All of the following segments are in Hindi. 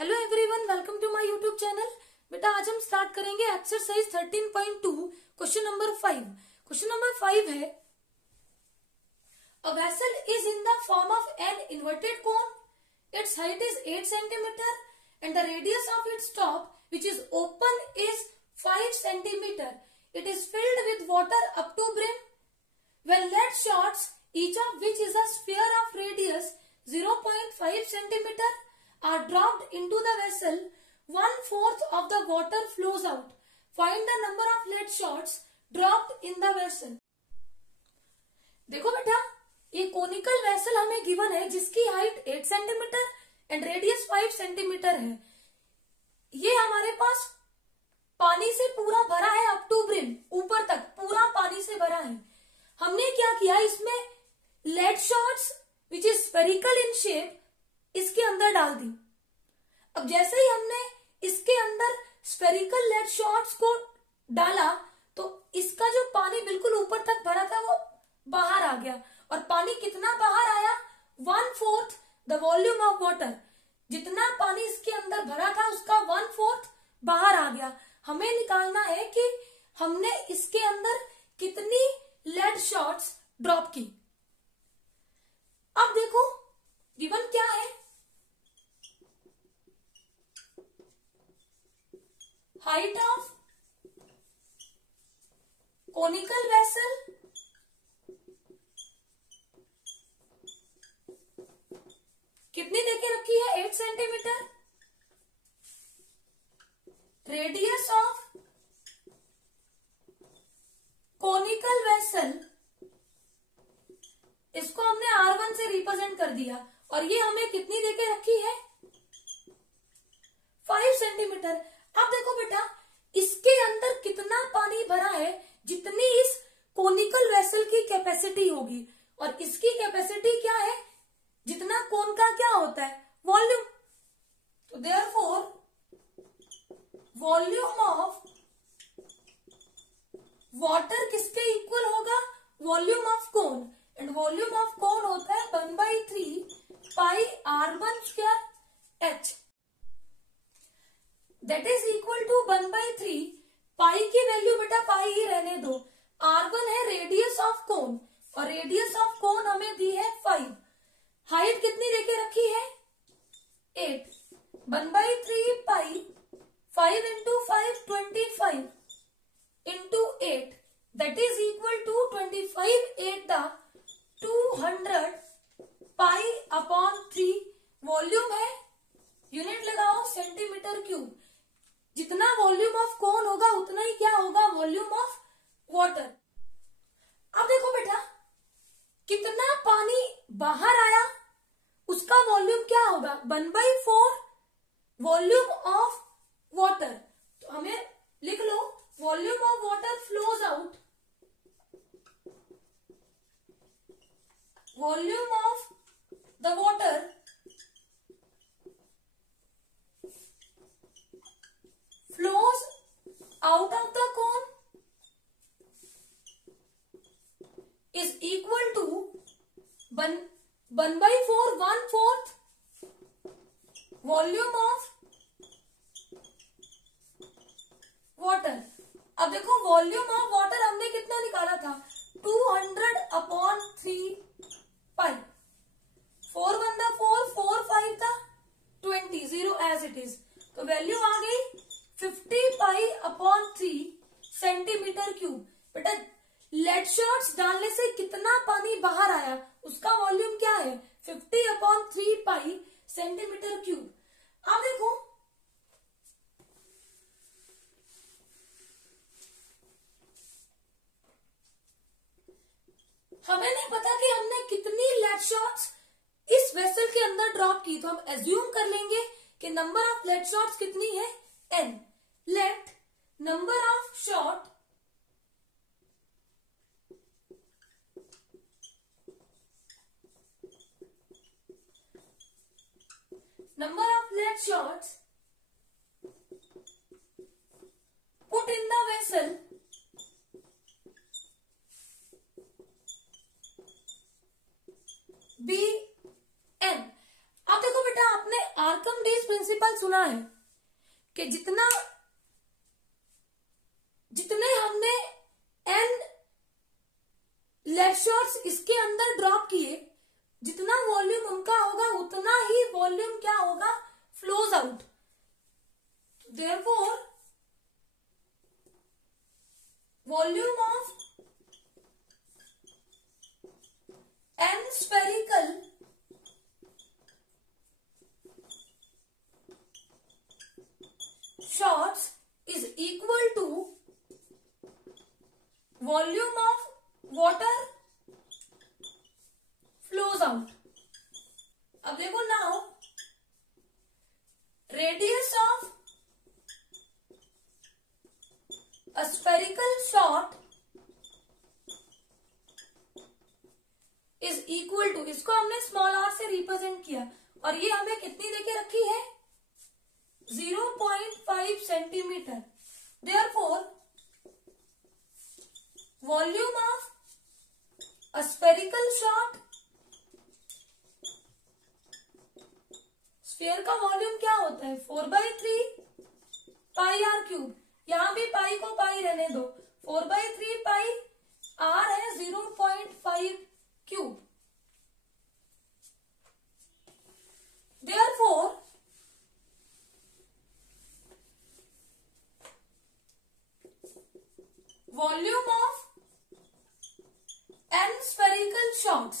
Hello everyone, welcome to my YouTube channel. बेटा आज हम स्टार्ट करेंगे exercise 13.2 question number 5। Question number 5 है a vessel is in the form of an inverted cone. Its height is 8 centimetre and the radius of its top which is open is 5 centimetre. It is filled with water up to brim. When lead shots, each of which is a sphere of radius 0.5 centimeter, are dropped into the vessel, 1/4 of the water flows out. Find the number of lead shots dropped in the vessel. देखो बेटा, ये कोनिकल वेसल हमें गिवन है जिसकी height 8 centimetre and radius 5 centimetre है। ये हमारे पास पानी से पूरा भरा है अप टू ब्रिम, ऊपर तक पूरा पानी से भरा है। हमने क्या किया, इसमें lead shots which is spherical in shape इसके अंदर डाल दी। अब जैसे ही हमने इसके अंदर स्फेरिकल लेड शॉट्स को डाला तो इसका जो पानी बिल्कुल ऊपर तक भरा था वो बाहर आ गया। और पानी कितना बाहर आया? 1/4 द वॉल्यूम ऑफ वाटर। जितना पानी इसके अंदर भरा था उसका 1/4 बाहर आ गया। हमें निकालना है कि हमने इसके अंदर कितनी लेड शॉट्स ड्रॉप की। अब देखो गिवन क्या है, हाइट ऑफ कोनिकल वेसल कितनी देके रखी है? 8 centimetre. Radius of conical vessel इसको हमने R1 से रिप्रेजेंट कर दिया और ये हमें कितनी देके रखी है? 5 सेंटीमीटर। अब देखो बेटा, इसके अंदर कितना पानी भरा है जितनी इस कोनिकल वेसल की कैपेसिटी होगी, और इसकी कैपेसिटी क्या है? जितना कोन का क्या होता है? वॉल्यूम। तो देयरफॉर वॉल्यूम ऑफ वाटर किसके इक्वल होगा? Volume of cone. And volume of cone होता है 1/3 pi R1² H। That is equal to 1/3 pi की वैल्यू बेटा पाई ही रहने दो। R1 है रेडियस ऑफ कोन और रेडियस ऑफ कोन हमें दी है 5। हाइट कितनी देके रखी है? 8। 1/3 पाई 5 into 5 25 into 8 that is equal to 25 8 the 200 pi upon 3। Volume है, यूनिट लगाओ सेंटीमीटर क्यूब। जितना वॉल्यूम ऑफ कोन होगा उतना ही क्या होगा? Volume of water. अब देखो बेटा, कितना पानी बाहर आया उसका वॉल्यूम क्या होगा? 1/4 वॉल्यूम ऑफ वाटर। तो हमें लिख लो volume of water flows out, volume of the water flows out of the cone is equal to 1/4 1/4 volume of water. अब देखो वॉल्यूम ऑफ वाटर हमने कितना निकाला था? 200 अपॉन 3 पाई। 4 1 4 4 5 था 20 0 एज इट इज। तो वैल्यू आ गई 50 पाई अपॉन 3 सेंटीमीटर क्यूब। बेटा लेड शॉट्स डालने से कितना पानी बाहर आया उसका वॉल्यूम क्या है? 50 अपॉन 3 पाई सेंटीमीटर क्यूब। अब देखो हमें नहीं पता कि हमने कितनी लेड शॉट्स इस वेसल के अंदर ड्रॉप की, तो हम एज्यूम कर लेंगे कि नंबर ऑफ लेड शॉट्स कितनी है? n। Let number of shot lead shots put in the vessel be n। अब देखो बेटा, आपने आर्किमिडीज प्रिंसिपल सुना है कि जितने हमने n लेड शॉट्स इसके अंदर ड्रॉप किए, जितना वॉल्यूम उनका होगा उतना ही वॉल्यूम क्या होगा, flows out. Therefore volume of n spherical shots is equal to volume of water flows out। अब देखो now radius of a spherical shot is equal to, इसको हमने स्मॉल r से रिप्रेजेंट किया और ये हमें कितनी देके रखी है, 0.5 centimetre. Therefore, volume of a spherical shot, sphere का वॉल्यूम क्या होता है, 4/3 पाई आर क्यूब। यहां भी पाई को पाई रहने दो, 4/3 पाई आर है 0.5 cube. Therefore, volume of n spherical shots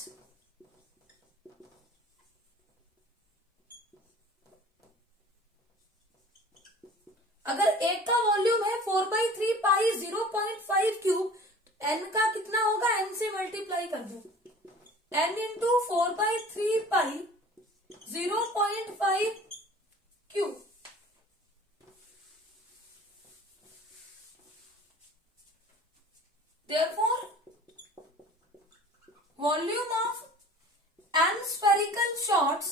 अगर एक का वॉल्यूम है 4/3 पाई 0.5 क्यूब, n का कितना होगा, n से मल्टीप्लाई कर दो, n into 4/3 pi 0.5 cube. Therefore, volume of n spherical shots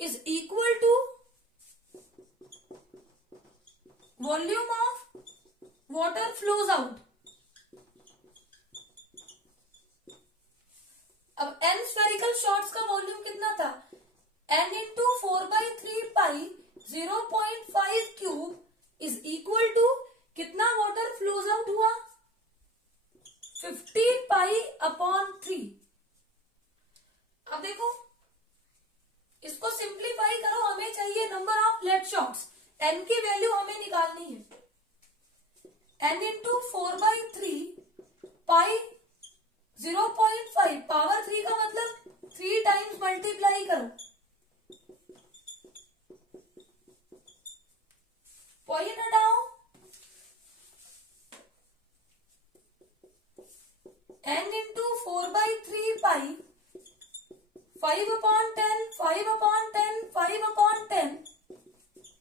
is equal to volume of water flows out। अब n spherical shots का वॉल्यूम कितना था, n into 4/3 pi 0.5 cube is equal to कितना वाटर फ्लोज आउट हुआ, 50 पाई/3। अब देखो इसको सिंप्लीफाई करो, हमें चाहिए number of lead shots, n की वैल्यू हमें निकालनी है, n इंटू 4/3 पाई 0.5 पावर 3 का मतलब 3 टाइम्स मल्टीप्लाई करो, पॉइंट हटाओ, n into 4/3 pi 5/10 5/10 5/10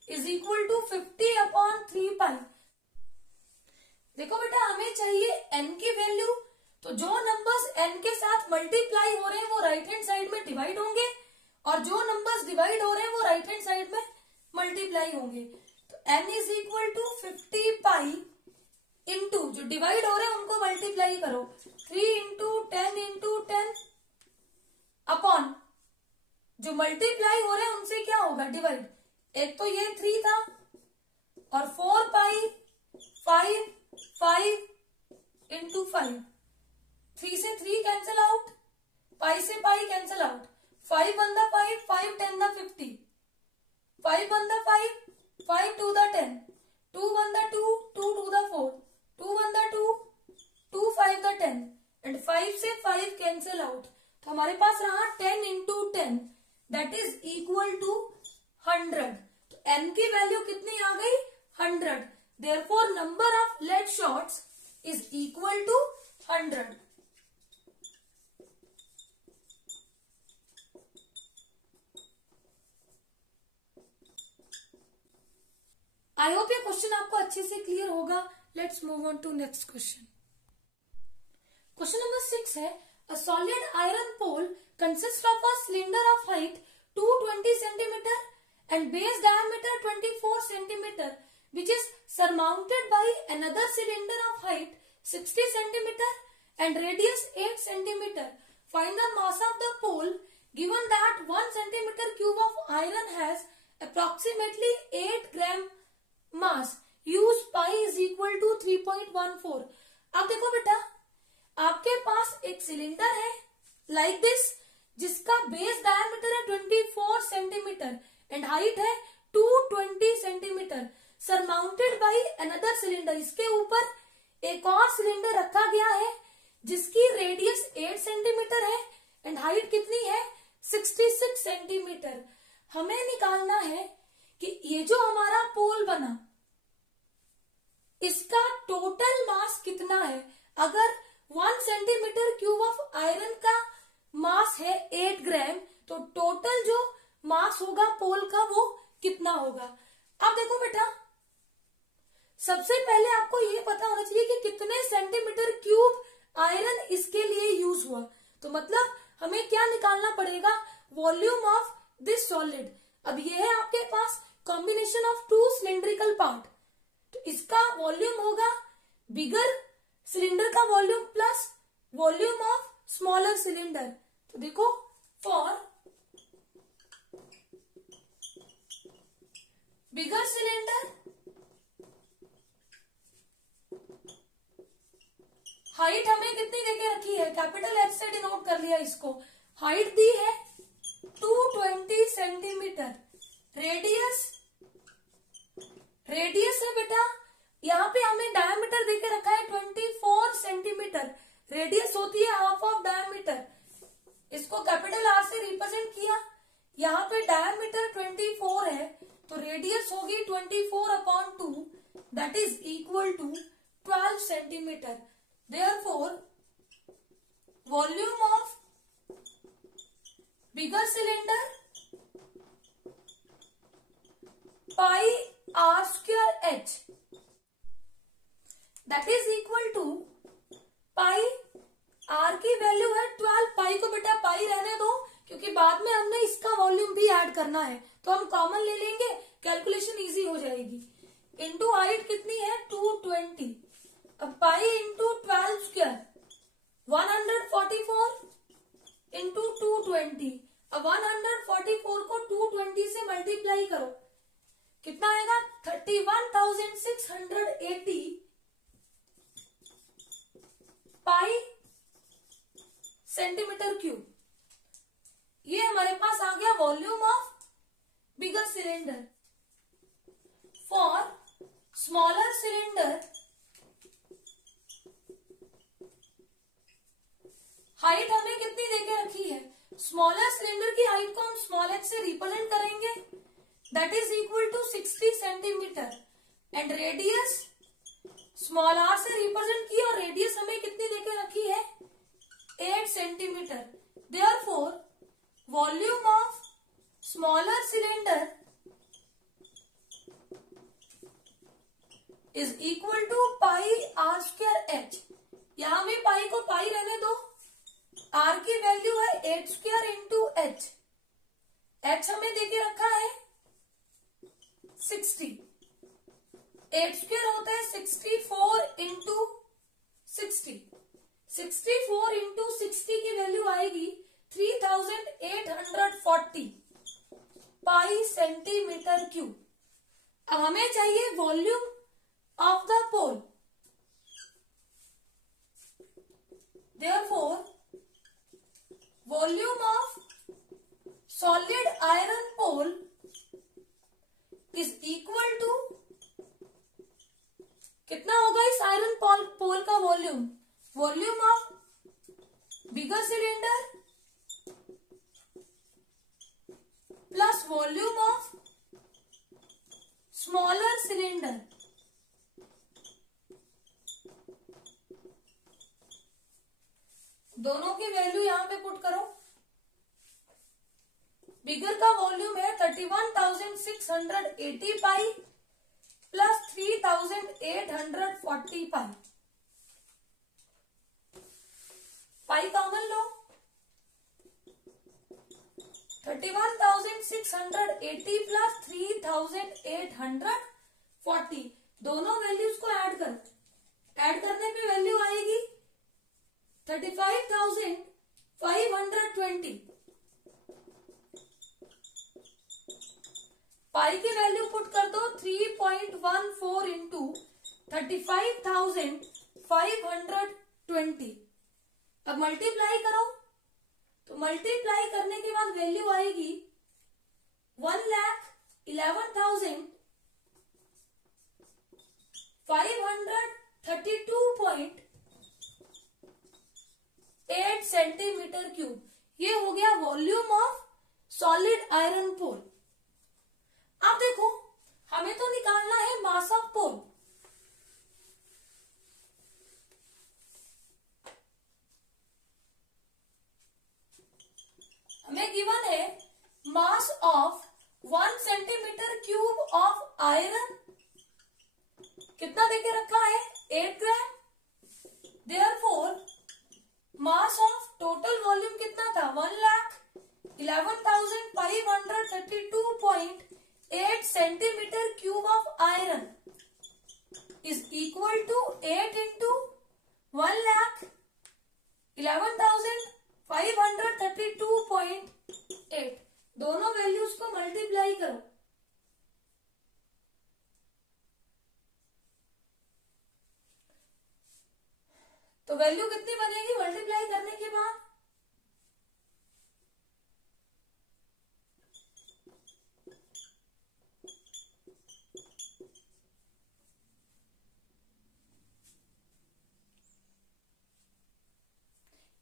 is equal to 50/3 pi. देखो बेटा हमें चाहिए n की वैल्यू, तो जो नंबर्स n के साथ मल्टीप्लाई हो रहे हैं वो राइट हैंड साइड में डिवाइड होंगे और जो नंबर्स डिवाइड हो रहे हैं वो राइट हैंड साइड में मल्टीप्लाई होंगे। तो n is equal to 50 pi into जो डिवाइड हो रहे हैं उनको मल्टीप्लाई करो, 3 इंटू 10 इंटू 10 अपॉन जो मल्टीप्लाई हो रहे हैं उनसे क्या होगा, डिवाइड। एक तो ये 3 था और 4 पाई 5 इंटू 5, 3 से 3 कैंसिल आउट, पाई से पाई कैंसिल आउट, 5 बंदा 5 5 10 दा 50, 5 बंदा 5 5 2 दा 10, 2 बंदा 2 2 2 दा 4, 2 बंदा 2 2 5 दा 10 एंड 5 से 5 कैंसिल आउट। तो हमारे पास रहा 10 into 10 that is equal to 100। तो n की वैल्यू कितनी आ गई, 100। Therefore number of lead shots is equal to 100। I hope ये क्वेश्चन आपको अच्छे से क्लियर होगा। Let's move on to next question. Question number 6 है, a solid iron pole consists of a cylinder of height 220 centimeter and base diameter 24 centimeter which is surmounted by another cylinder of height 60 centimeter and radius 8 centimeter. Find the mass of the pole given that 1 centimeter cube of iron has approximately 8 gram mass, use pi is equal to 3.14. अब देखो बेटा, आपके पास एक सिलेंडर है like this, जिसका बेस डायमीटर है 24 सेंटीमीटर एंड हाइट है 220 centimetre, surmounted by another cylinder. इसके ऊपर एक और सिलेंडर रखा गया है जिसकी रेडियस 8 सेंटीमीटर है एंड हाइट कितनी है 66 सेंटीमीटर. हमें निकालना है कि ये जो हमारा पोल बना इसका टोटल मास कितना है. अगर 1 सेंटीमीटर क्यूब ऑफ आयरन का मास है 8 ग्राम, तो टोटल जो मास होगा पोल का वो कितना होगा. अब देखो बेटा, सबसे पहले आपको ये पता होना चाहिए कि कितने सेंटीमीटर क्यूब आयरन इसके लिए यूज हुआ. तो मतलब हमें क्या निकालना पड़ेगा, वॉल्यूम ऑफ दिस सॉलिड. अब ये है आपके पास combination of two cylindrical part, तो इसका वॉल्यूम होगा बिगर सिलेंडर का volume plus volume of smaller cylinder. तो देखो, फॉर बिगर सिलेंडर हाइट हमें कितनी देके रखी है, कैपिटल एफ से डिनोट कर लिया इसको. हाइट दी है 220 सेंटीमीटर. रेडियस है बेटा, यहाँ पे हमें डायमीटर देके रखा है 24 सेंटीमीटर. रेडियस होती है हाफ ऑफ डायमीटर, इसको कैपिटल आर से रिप्रेजेंट किया. यहाँ पे डायमीटर 24 है तो रेडियस होगी 24/2, that is equal to 12 centimetre. Therefore, volume of bigger cylinder pi r square h, that is equal to pi r की वैल्यू है 12. पाई को बेटा पाई रहने दो क्योंकि बाद में हमने इसका वॉल्यूम भी ऐड करना है, तो हम कॉमन ले लेंगे, कैलकुलेशन इजी हो जाएगी. इंटू हाइट कितनी है 220. अब पाई इंटू 12 स्क्वायर 144 इंटू 220. अब 144 को 220 से मल्टीप्लाई करो, कितना आएगा 31,680 पाई सेंटीमीटर क्यूब. ये हमारे पास आ गया volume of bigger cylinder. For smaller cylinder height हमें कितनी देके रखी है, स्मॉलर सिलेंडर की हाइट को हम स्मॉल एच से रिप्रेजेंट करेंगे, that is equal to 60 centimetre. And radius small r से रिप्रेजेंट किया और रेडियस हमें कितनी देके रखी है 8 centimetre. Therefore volume of smaller cylinder is equal to pi r square h. यहां भी पाई को पाई रहने दो, आर की वैल्यू है 8 स्क्वायर इंटू एच. एच हमें देके रखा है 60. 8 स्क्वायर होता है 64 इंटू 60. 64 इंटू 60 की वैल्यू आएगी 3840 पाई सेंटीमीटर क्यूब. अब हमें चाहिए volume of the pole. Therefore, volume of solid iron pole is equal to, कितना होगा इस आयरन पोल का volume, volume of bigger cylinder plus volume of smaller cylinder. दोनों की वैल्यू यहां पे पुट करो. बिगर का वॉल्यूम है 31,680 पाई प्लस 3,840 पाई. पाई कॉमन लो, 31,680 प्लस 3,840. दोनों वैल्यूज को ऐड कर, ऐड करने पे वैल्यू आएगी 35,520. पाई की वैल्यू पुट कर दो 3.14 इंटू 35,520। अब मल्टीप्लाई करो, तो मल्टीप्लाई करने के बाद वैल्यू आएगी 1,11,532.8 सेंटीमीटर क्यूब। ये हो गया volume of solid iron pole. अब देखो हमें तो निकालना है मास ऑफ पोल। हमें गिवन है mass of 1 centimetre cube of iron कितना देके रखा है 8 gram. Therefore mass of total volume कितना था 1,11,532.8 centimetre cube of iron is equal to 8 into 1,11,532.8। दोनों वैल्यूज को मल्टीप्लाई करो। तो वैल्यू कितनी बनेगी मल्टीप्लाई करने के बाद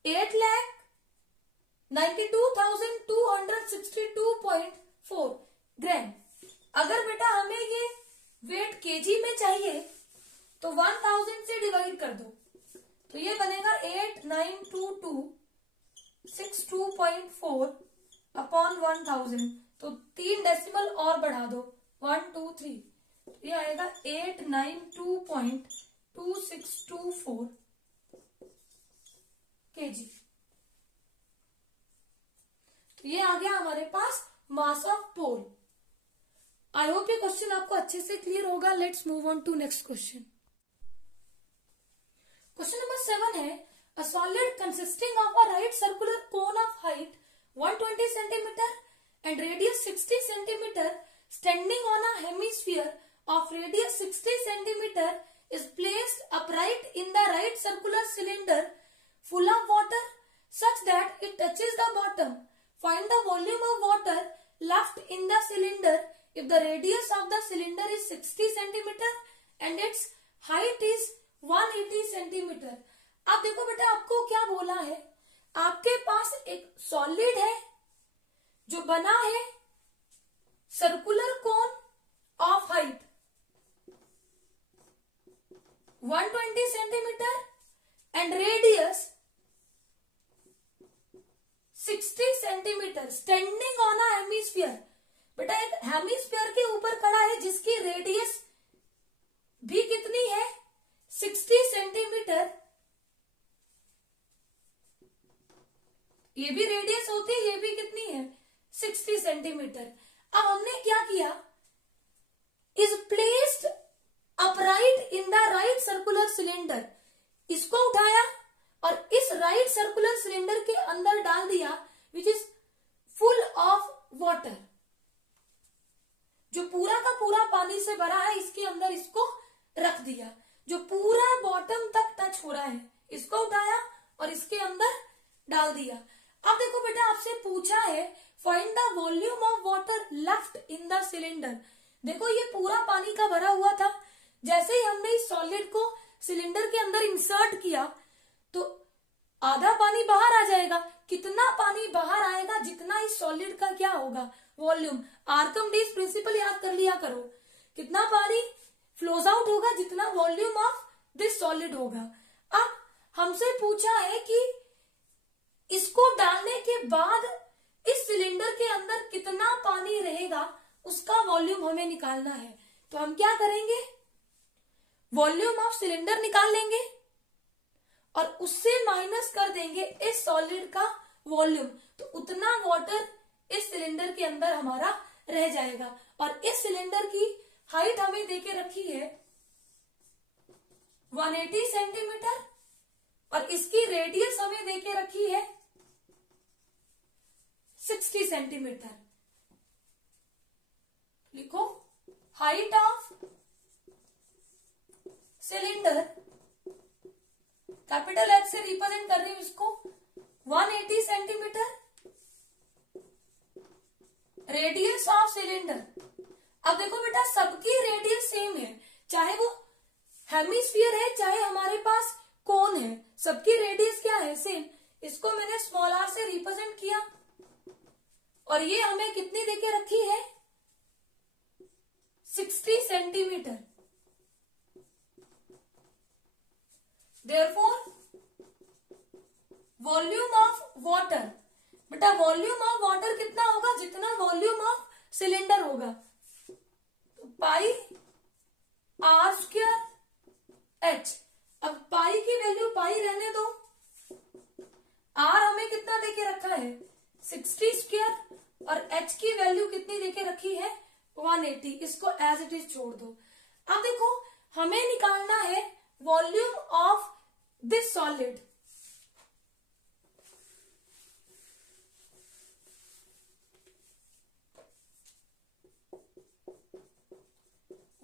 8,92,262.4 ग्राम। अगर बेटा हमें ये वेट केजी में चाहिए तो 1000 से डिवाइड कर दो, तो ये बनेगा 8,922,62.4 अपॉन 1000। तो 3 डेसिमल और बढ़ा दो 1 2 3, ये आएगा 892.2624 केजी। तो ये आ गया हमारे पास mass of pole. I hope ये क्वेश्चन आपको अच्छे से क्लियर होगा। Let's move on to next question. Question number 7 है a solid consisting of a right circular cone of height 120 centimetre and radius 60 centimetre standing on a hemisphere of radius 60 centimetre is placed upright in the right circular cylinder full of water such that it touches the bottom. Find the volume of water left in the cylinder if the radius of the cylinder is 60 centimeter and its height is 180 centimeter. अब देखो बेटा आपको क्या बोला है, आपके पास एक सॉलिड है जो बना है circular cone of height 120 centimetre and radius 60 centimetre standing on a hemisphere. बेटा एक हेमिस्फीयर के ऊपर खड़ा है जिसकी रेडियस भी कितनी है 60 सेंटीमीटर। ये भी रेडियस होती है, ये भी कितनी है 60 सेंटीमीटर। अब हमने क्या किया, is placed upright in the right circular cylinder, इसको उठाया और इस राइट सर्कुलर सिलेंडर के अंदर डाल दिया which is full of water, जो पूरा का पूरा पानी से भरा है इसके अंदर इसको रख दिया, जो पूरा बॉटम तक टच हो रहा है इसको उठाया और इसके अंदर डाल दिया। अब देखो बेटा आपसे पूछा है find the volume of water left in the cylinder. देखो ये पूरा पानी का भरा हुआ था, जैसे ही हमने इस सॉलिड को सिलेंडर के अंदर इंसर्ट किया तो आधा पानी बाहर आ जाएगा। कितना पानी बाहर आएगा जितना इस सॉलिड का क्या होगा वॉल्यूम। आर्कमिडीज प्रिंसिपल याद कर लिया करो, कितना पानी फ्लोज आउट होगा जितना वॉल्यूम ऑफ दिस सॉलिड होगा। अब हमसे पूछा है कि इसको डालने के बाद इस सिलेंडर के अंदर कितना पानी रहेगा, उसका वॉल्यूम हमें निकालना है। तो हम क्या करेंगे, वॉल्यूम ऑफ सिलेंडर निकाल लेंगे और उससे माइनस कर देंगे इस सॉलिड का वॉल्यूम, तो उतना वाटर इस सिलेंडर के अंदर हमारा रह जाएगा। और इस सिलेंडर की हाइट हमें देके रखी है 180 सेंटीमीटर और इसकी रेडियस हमें देके रखी है 60 सेंटीमीटर। लिखो height of cylinder, capital H से रिप्रेजेंट कर रही हूं इसको, 180 सेंटीमीटर, रेडियस ऑफ सिलेंडर। अब देखो बेटा सबकी रेडियस सेम है, चाहे वो हेमिस्फीयर है चाहे हमारे पास कोन है, सबकी रेडियस क्या है, सेम। इसको मैंने स्मॉल आर से रिप्रेजेंट किया और ये हमें कितनी देके रखी है, 60 centimetre. Therefore volume of water, बेटा वॉल्यूम ऑफ वाटर कितना होगा, जितना वॉल्यूम ऑफ सिलेंडर होगा, तो पाई आर स्क्वायर एच। अब पाई की वैल्यू पाई रहने दो, आर हमें कितना देके रखा है, 60 स्क्वायर, और एच की वैल्यू कितनी देके रखी है, 180। इसको एज इट इज छोड़ दो। अब देखो हमें निकालना है volume of this solid.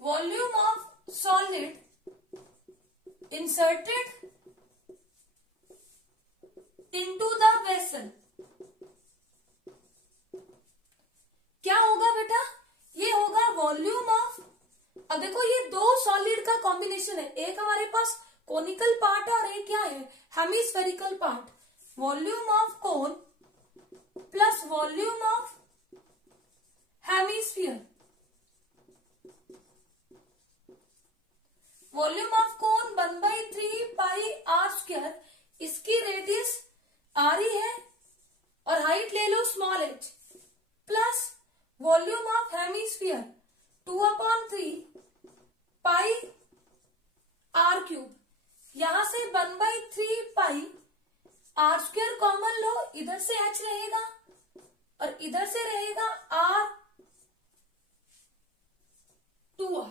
Volume of solid inserted into the vessel। क्या होगा बेटा, ये होगा वॉल्यूम ऑफ, अब देखो ये दो सॉलिड का कॉम्बिनेशन है, एक हमारे पास कोनिकल पार्ट है और एक क्या है, hemispherical part. Volume of cone plus volume of hemisphere. Volume of cone 1/3 pi r square, इसकी रेडियस आर ही है और हाइट ले लो small h, plus volume of hemisphere 2/3 pi r cube. यहां से 1/3 पाई आर स्क्वायर कॉमन लो, इधर से एच रहेगा और इधर से रहेगा आर 2r।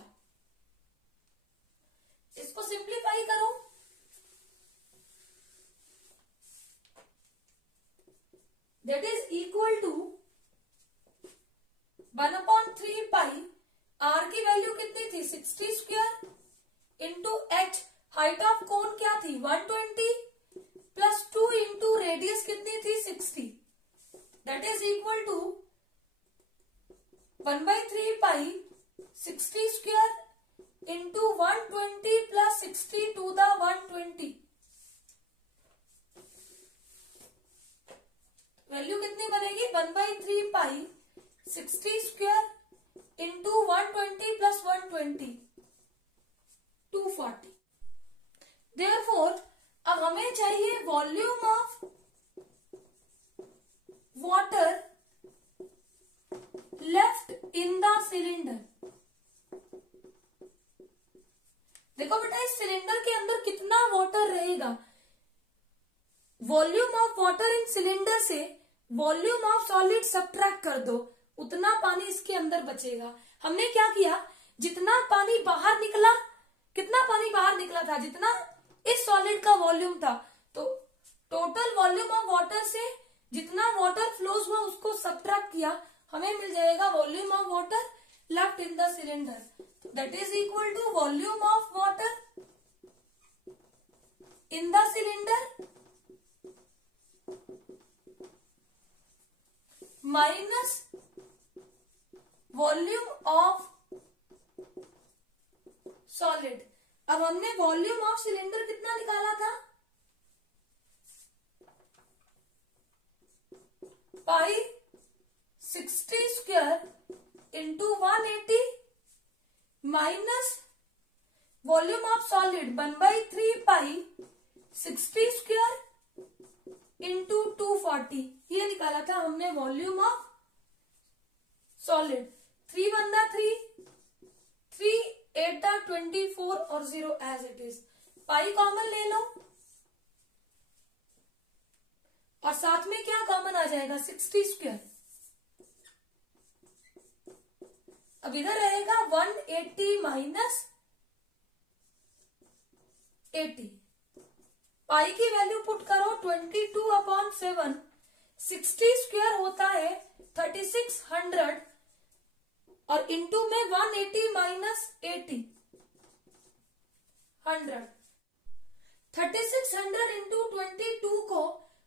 इसको सिंप्लीफाई करो, that is equal to 1/3 pi, r की वैल्यू कितनी थी, 60 square into h, height of cone क्या थी, 120, प्लस 2 इंटू रेडियस कितनी थी, 60, that is equal to 1/3 pi 60 square into 120 plus 60 to the 120। Value कितनी बनेगी, 1/3 pi 60 square into 120 plus 120, 240। Therefore अब हमें चाहिए volume of water left in the cylinder. देखो बेटा इस सिलेंडर के अंदर कितना वाटर रहेगा, volume of water in cylinder से वॉल्यूम ऑफ सॉलिड सब्ट्रैक्ट कर दो, उतना पानी इसके अंदर बचेगा। हमने क्या किया, जितना पानी बाहर निकला, कितना पानी बाहर निकला था, जितना इस सॉलिड का वॉल्यूम था, तो टोटल वॉल्यूम ऑफ वाटर से जितना वाटर फ्लोज हुआ उसको सब्ट्रैक्ट किया, हमें मिल जाएगा volume of water left in the cylinder, that is equal to volume of water in the cylinder minus volume of solid। अब हमने वॉल्यूम ऑफ सिलेंडर कितना निकाला था, पाई 60 square into 180 minus volume of solid 1/3 pi 60 square into 240, ये निकाला था हमने वॉल्यूम ऑफ सॉलिड। 3 × 1 = 3, 3 × 8 = 24 और 0 as it is. Pi common ले लो और साथ में क्या कॉमन आ जाएगा, 60 स्क्वायर। अब इधर रहेगा 180 माइनस 80, पाई की वैल्यू पुट करो 22/7, 60 स्क्वायर होता है 3600 और इनटू में 180 माइनस 80 100 3600 इंटू 22 को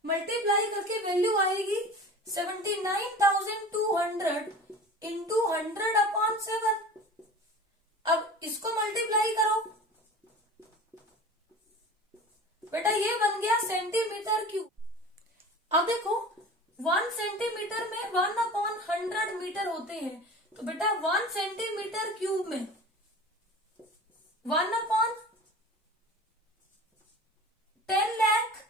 मल्टीप्लाई करके वैल्यू आएगी 79,200 इंटू 100/7। अब इसको मल्टीप्लाई करो बेटा, ये बन गया सेंटीमीटर क्यूब। अब देखो 1 सेंटीमीटर में 1/100 मीटर होते हैं, तो बेटा 1 सेंटीमीटर क्यूब में 1/10 लाख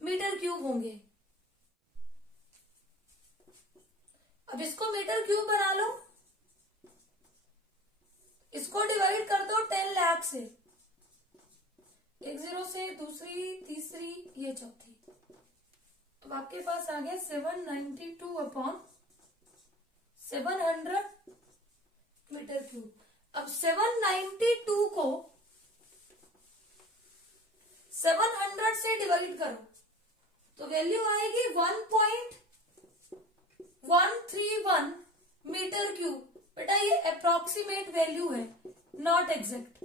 मीटर क्यूब होंगे। अब इसको मीटर क्यूब बना लो, इसको डिवाइड कर दो 10 लाख से, एक 0 से दूसरी तीसरी ये चौथी, तो आपके पास आ गया 792/700 मीटर क्यूब। अब 792 को 700 से डिवाइड करो तो वैल्यू आएगी 1.131 मीटर क्यूब। बेटा ये अप्रोक्सीमेट वैल्यू है, नॉट एग्जैक्ट।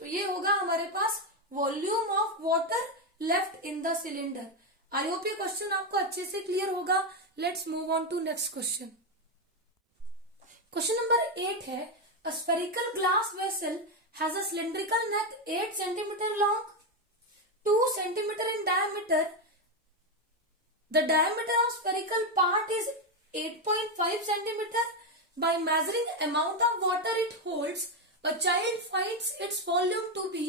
तो ये होगा हमारे पास volume of water left in the cylinder. I hope ये क्वेश्चन आपको अच्छे से क्लियर होगा। Let's move on to next question. Question number 8 है, a spherical glass vessel has a cylindrical neck 8 centimetre long, 2 centimetre in diameter. The diameter of spherical part is 8.5 centimeter. By measuring amount of water it holds, a child finds its volume to be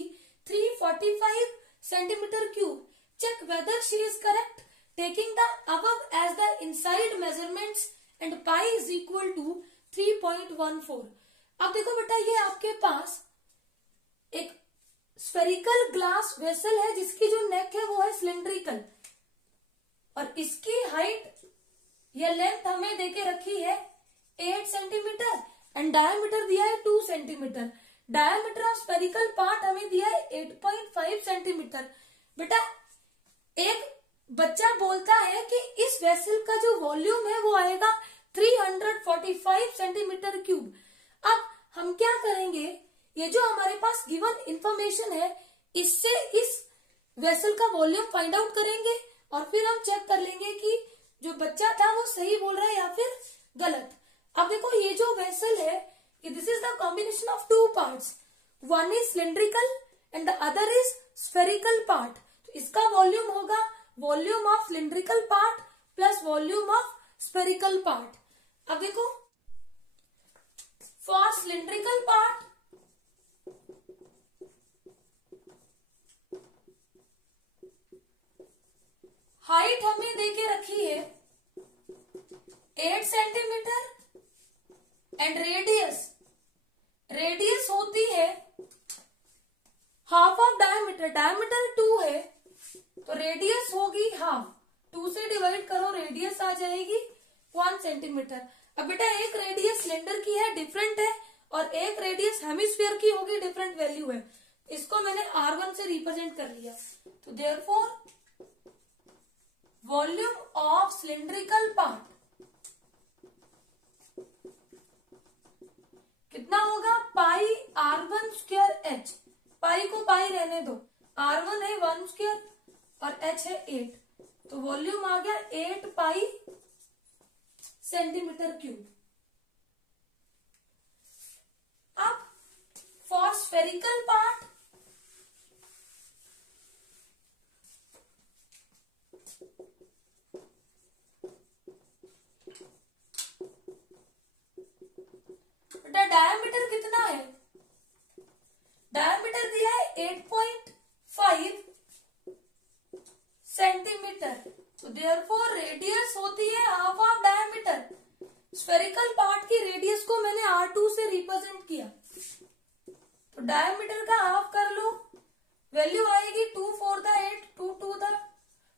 345 centimeter cube. Check whether she is correct, taking the above as the inside measurements and pi is equal to 3.14. अब देखो बेटा, ये आपके पास एक स्फेरिकल ग्लास वेसल है जिसकी जो नेक है वो है सिलेंड्रिकल, और इसकी हाइट या लेंथ हमें देके रखी है 8 सेंटीमीटर एंड डायमीटर दिया है 2 centimetre. Diameter of spherical part हमें दिया है 8.5 सेंटीमीटर। बेटा एक बच्चा बोलता है कि इस वेसल का जो वॉल्यूम है वो आएगा 345 सेंटीमीटर क्यूब। अब हम क्या करेंगे, ये जो हमारे पास गिवन इंफॉर्मेशन है इससे इस वेसल का वॉल्यूम फाइंड आउट करेंगे और फिर हम चेक कर लेंगे कि जो बच्चा था वो सही बोल रहा है या फिर गलत। अब देखो ये जो वेसल है, this is the combination of 2 parts, one is cylindrical and the other is spherical part. तो इसका वॉल्यूम होगा volume of cylindrical part plus volume of spherical part. अब देखो फॉर सिलेंड्रिकल पार्ट हाइट हमें देके रखी है 8 सेंटीमीटर एंड रेडियस होती है हाफ ऑफ डायमीटर। डायमीटर 2 है तो रेडियस होगी हाफ, 2 से डिवाइड करो रेडियस आ जाएगी 1 सेंटीमीटर। अब बेटा एक रेडियस सिलेंडर की है डिफरेंट है और एक रेडियस हेमिस्फीयर की होगी डिफरेंट वैल्यू है, इसको मैंने R1 से रिप्रेजेंट कर लिया। तो therefore volume of cylindrical part कितना होगा, पाई R1 स्क्वायर H। पाई को पाई रहने दो, R1 है 1 स्क्वायर और H है 8, तो वॉल्यूम आ गया 8 पाई सेंटीमीटर क्यूब। अब फॉर स्फेरिकल पार्ट डायमीटर कितना है, डायमीटर दिया है 8.5 सेंटीमीटर, तो देयरफॉर रेडियस होती है half of diameter. Spherical part की रेडियस को मैंने R2 से रिप्रेजेंट किया, तो डायमीटर का हाफ कर लो, वैल्यू आएगी 2 4 द 8 2 2 द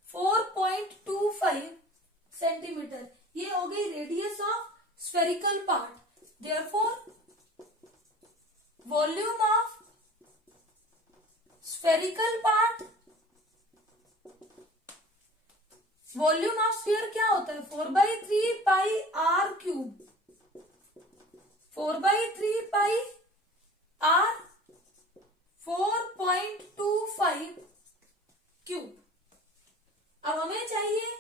4.25 सेंटीमीटर। ये हो गई radius of spherical part. Therefore, volume of spherical part volume of sphere क्या होता है? 4/3 pi r cube, 4/3 pi r 4.25 cube. अब हमें चाहिए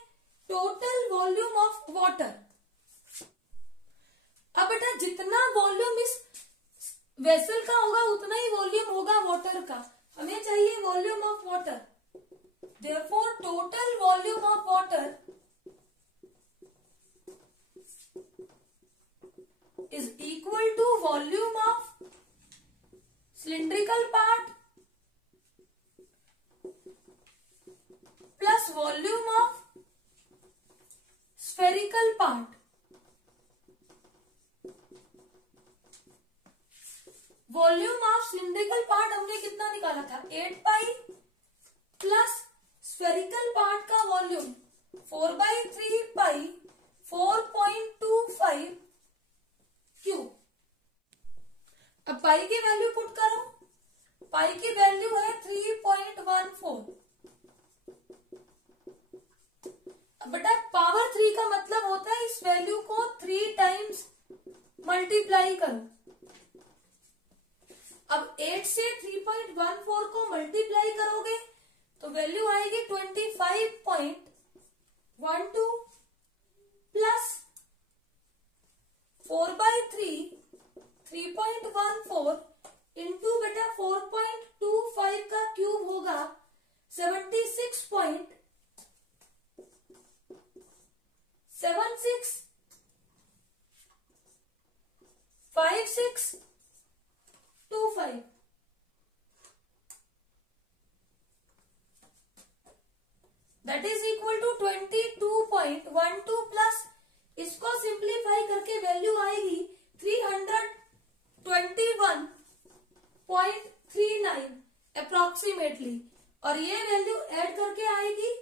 टोटल वॉल्यूम ऑफ वाटर। अब बेटा जितना वॉल्यूम इस वेसल का होगा उतना ही वॉल्यूम होगा वाटर का। हमें चाहिए volume of water. Therefore total volume of water is equal to volume of cylindrical part plus volume of spherical part। Volume of cylindrical part हमने कितना निकाला था? 8 पाई प्लस स्फेरिकल पार्ट का वॉल्यूम 4/3 पाई 4.25 क्यूब। अब पाई की वैल्यू पुट करो। पाई की वैल्यू है 3.14। अब बेटा पावर 3 का मतलब होता है इस वैल्यू को 3 टाइम्स मल्टीप्लाई करो। अब 8 से 3.14 को मल्टीप्लाई करोगे तो वैल्यू आएगी 25.12 प्लस 4/3 3.14 इंटू बेटा 4.25 का क्यूब होगा 76.56 that is equal to 22.12 plus इसको सिंप्लीफाई करके वैल्यू आएगी 321.39 अप्रोक्सीमेटली, और ये वैल्यू ऐड करके आएगी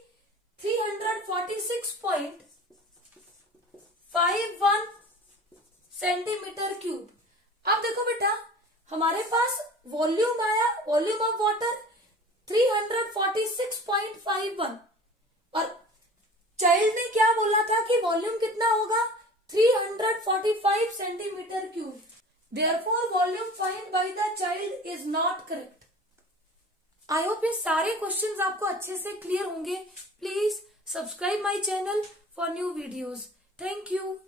346.51 सेंटीमीटर क्यूब। अब देखो बेटा हमारे पास वॉल्यूम आया, वॉल्यूम ऑफ वाटर 346.51 और चाइल्ड ने क्या बोला था कि वॉल्यूम कितना होगा? 345 centimetre cube. Therefore volume find by the child is not correct. I hope ये सारे क्वेश्चंस आपको अच्छे से क्लियर होंगे। Please subscribe my channel for new videos. Thank you.